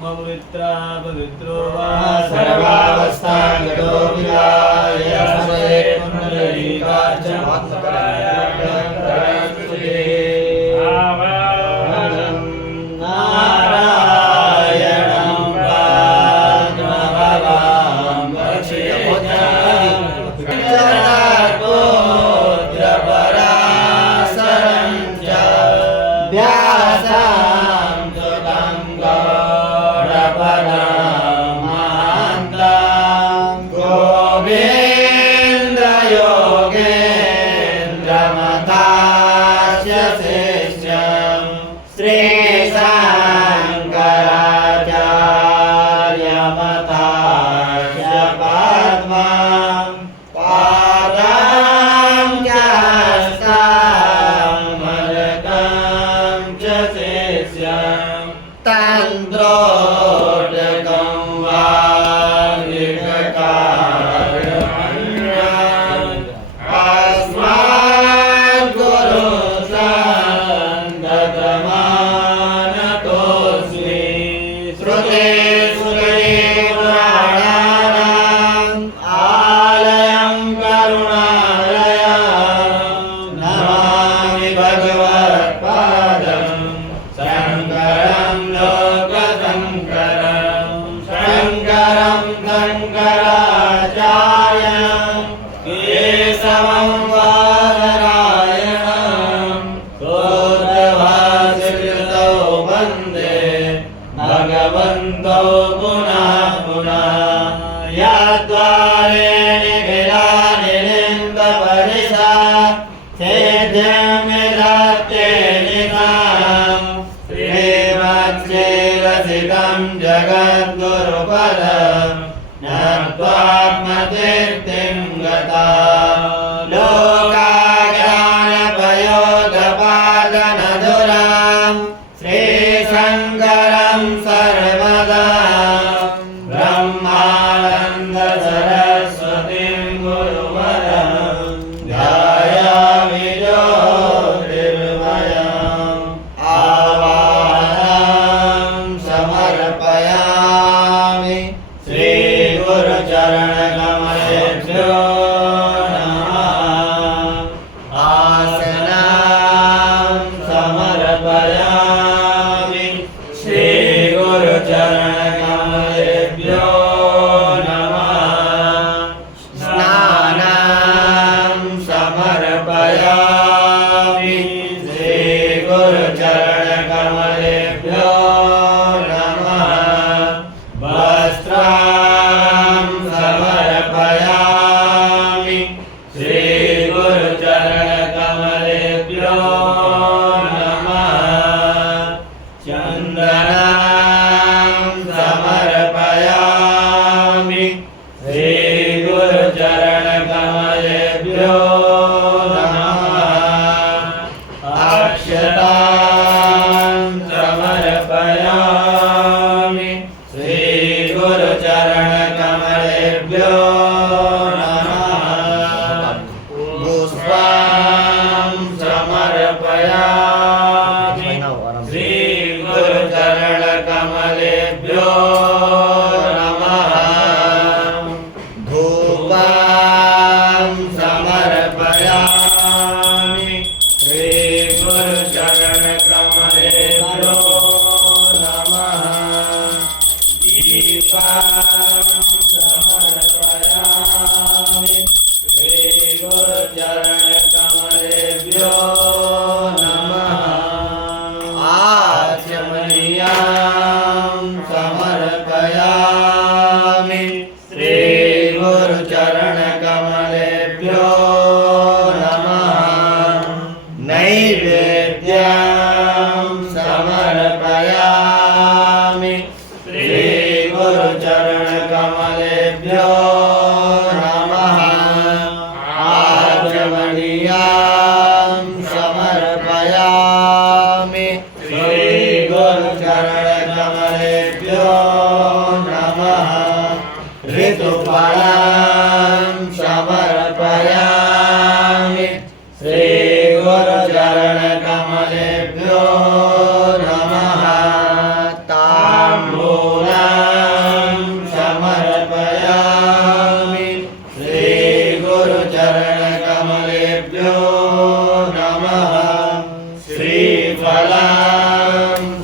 पवित्रा पवित्रो वा सर्वावस्थागतो विलायस्ते पुनरीकाच भक्तराय करस्तुते आवाहनं नारायणं पाद्मभवां वक्षिजनात्मोद्रपराशरं च व्यासां सुतं गौडपदं महान्तं गोविन्दयोगेन्द्रमथास्य शिष्यं श्रीशङ्कराचार्यमथास्य पद्मं पादं च हस्तमलकं च शिष्यं तन्द्रोटकं वार्णिककार्यमन्यम् अस्मद्गुरुसन्दतमानतोऽस्मि श्रुते सुरेपुराणानाम् आलयं करुणालयं नमामि भगवत्पादं शङ्करं लोकशङ्करं शङ्करं शङ्कराचार्यं केशवं बादरायणं सूत्रभाष्यकृतौ वन्दे भगवन्तौ पुनः पुनः यद्वारे निखिलानिलिन्दपरिषा छेद्यमिदत्ते निधाम् श्रीमच्छ्रीरसिकं जगद्गुरुपदं नत्वात्मतीर्थिं गता लोकाज्ञानपयोगपालनधुरां श्रीशङ्करं सर्वदा ब्रह्मानन्दसरस्वतीं गुरुवरं ध्यायामि ज्योतिर्मयम् आवाहनं समर्पयामि श्रीगुरुचरणकमलेभ्यो नमः आसनं समर्पयामि श्रीगुरुचरणकमलेभ्यो नमः स्नानं समर्पयामि श्रीगुरुचरणकमलेभ्यो नमः वस्त्रं समर्पयामि श्रीगुरुचरणकमलेभ्यो नमः चन्दनं समर्पयामि श्रीगुरुचरणकमलेभ्यो नमः अक्षतां समर्पयामि श्रीगुरुचरणकमलेभ्यो नमः पुष्पं समर्पयामि श्रीगुरुचरणकमलेभ्यो नमः धूपं समर्पयामि श्रीगुरुचरणकमलेभ्यो नमः दीपं समर्पयामि श्रीगुरुचरणकमलेभ्यो नमः आचमनीयं समर्पयामि श्रीगुरुचरणकमलेभ्यो नमः नैवेद्यं समर्पयामि श्रीगुरुचरणकमलेभ्यो नमः आचमनीयं समर्पयामि श्रीगुरुचरणकमलेभ्यो नमः ऋतुफलं समर्पयामि श्रीगुरुचरणकमलेभ्यो नमः ताम्बूलं ताम्बूलं समर्पयामि श्रीगुरुचरणकमलेभ्यो नमः श्रीफलं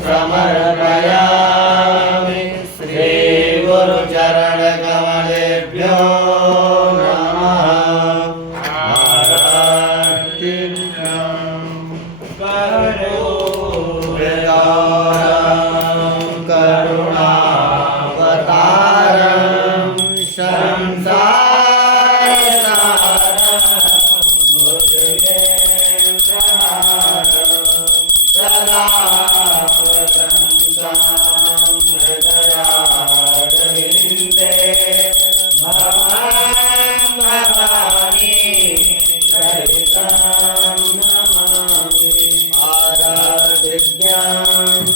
समर्पयामि श्रीगुरुचरणकमलेभ्यो नमः करुणावतारं संसारसारं बुद्धिरेन्द्रहारं सदा वसन्तं हृदयारविन्दे भवां भवानी सहितं नमामि आराधिज्ञां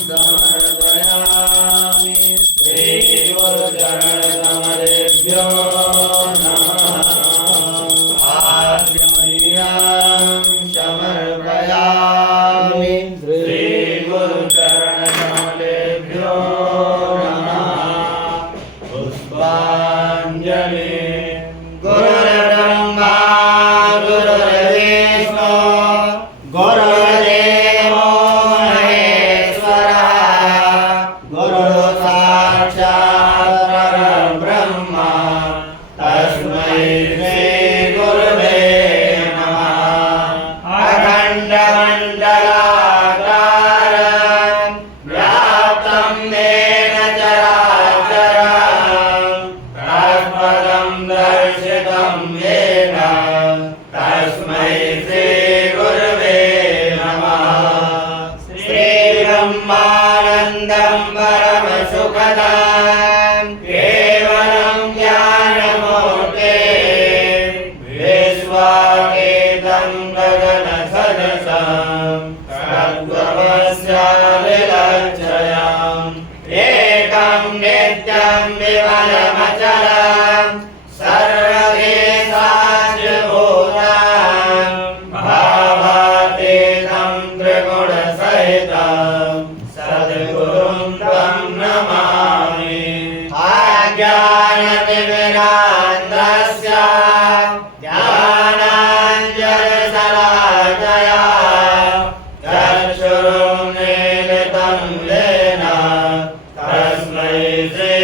समर्पयामि श्रीगुरुचरणकमलेभ्यो नमः आर्यमह्यं समर्पयामि श्रीगुरुचरणकमलेभ्यो नमः पुष्पाञ्जलि गुरुर्ब्रह्मा गुरुर्विष्णु गुरुर्देवो महेश्वरः गुरुः साक्षात् परब्रह्म तस्मै श्रीगुरवे नमः अखण्डमण्डलाकारं व्याप्तं येन चराचरं तत्पदं दर्शितं येन तस्मै श्रीगुरवे नमः श्रीब्रह्मानन्दं परमसुखदं केवलं ज्ञानमूर्ते विश्वातीतं गगनसदृशं तद्भवस्याविलक्षयम् एकं नित्यं विमलमचलं सर्वदेशाच्युभूतं भावातीतं त्रिगुणसहितं सद्गुरुं तं नमामि अज्ञानतिमिरान्धस्य ज्ञानाञ्जनशलाकया चक्षुरुन्मीलितं येन तस्मै श्री